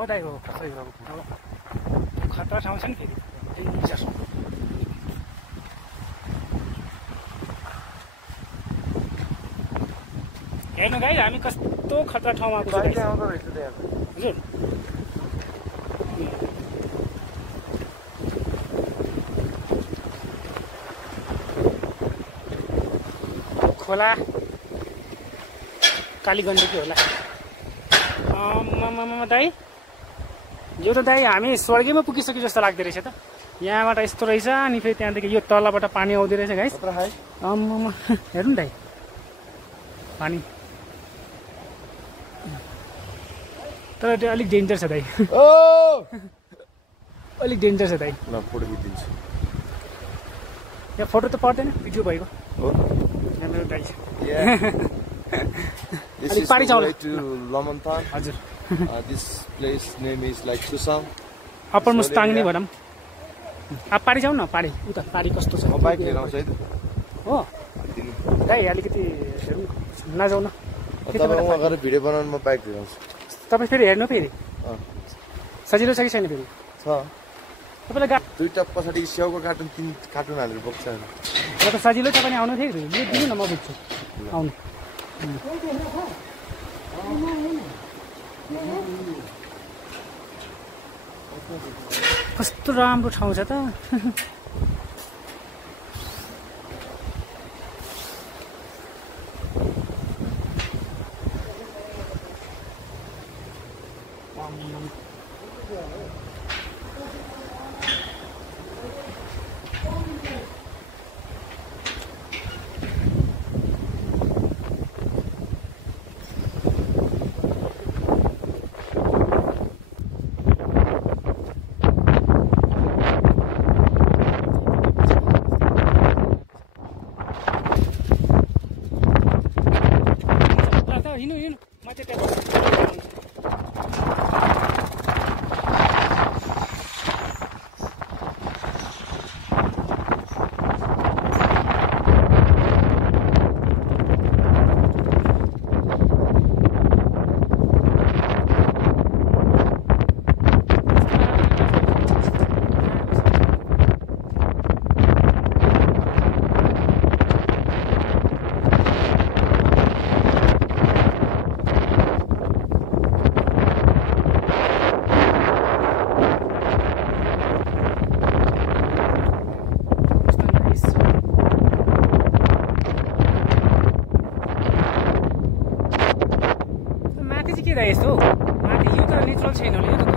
हो दाइ हो सही हो खतरा ठाउँ छ नि फेरि डेन्जर हेर्नु गाई हामी कस्तो खतरा ठाउँमा हजुर खोला कालीगण्डकी होला दाइ यो त दाइ हामी स्वर्गैमा पुगिसक्यो जस्तो लाग्दो रहेछ त यहाँबाट यस्तो रहेछ अनि फेरि त्यहाँदेखि यो तलबाट पानी आउँदै रहेछ गाइस हेर्नु दाइ पानी तर त्यो अलिक डेन्जर छ दाइ अलिक डेन्जर छ दाइ फोटो खिचिदिन्छु यहाँ फोटो त पर्दैन भिडियो भएको हो मेरो दाइ This अलिक is पारी the जाउँ way to Lamontan. हजुर This place name is like Susang. Upper Mustang नै भनौँ अब पारी जाउँ न पारी उता पारी कस्तो छ म बाइक लिएर आउँछु है त हो दाइ अलिकति हेरौँ नजाउँ न तपाईँ उहाँ गएर भिडियो बनाउनु म बाइक लिएर आउँछु तपाईँ फेरि हेर्नु फेरि सजिलो छ कि छैन फेरि छ तपाईँलाई दुईटा पछाडि स्याउको कार्टुन 3 कार्टुन हालेर बोक्छ र त सजिलो छ भने आउनु थियो यो दिनु न म बुझ्छु आउनु कस्तो राम्रो ठाउँ छ त हिँड्नु हिँड्नु म चाहिँ त्यहाँ यस्तो माथि यो त नेचुरल छैन होला यो त